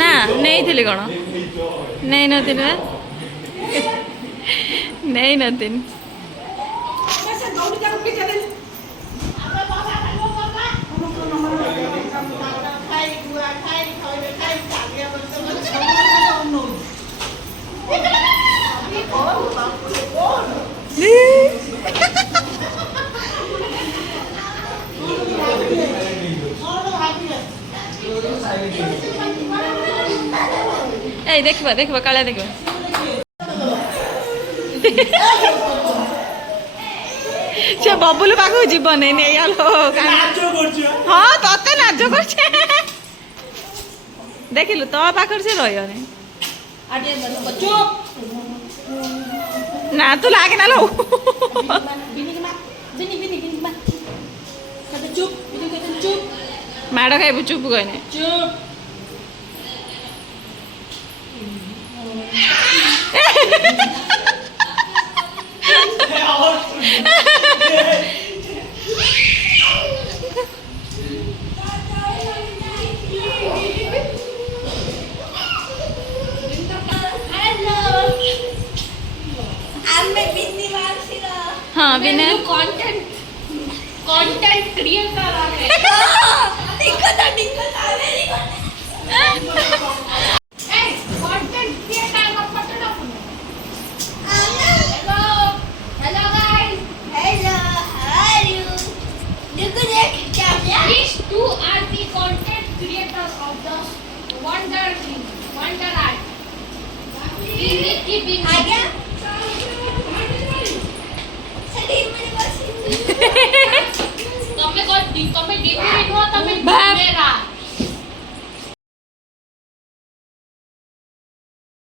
ନା ନେଇଥିଲି କ'ଣ ନେଇନଥିଲି ବା ନେଇନଥିଲି। এই ଦେଖିବା ଦେଖିବା କାଳିଆ ଦେଖିବା ସେ ବବୁଲ ପାଖକୁ ଯିବନି ନେଇଗଲ। ହଁ ତତେ ଲାଜ କରୁଛେ ଦେଖିଲୁ ତୋ ପାଖରେ ସେ ରହିବନି। ନା ତୁ ଲାଗେ ନା ଲୋ ମାଡ଼ ଖାଇବୁ ଚୁପ୍ କହିନେ। हाँ बिना कंटेंट क्रिएटर है दिक्कत very good a content creator का Patna hello hello guys hello how are you देखो देख क्या है these two are the content creators of the wonder art nikibini आ गया तमे को तमे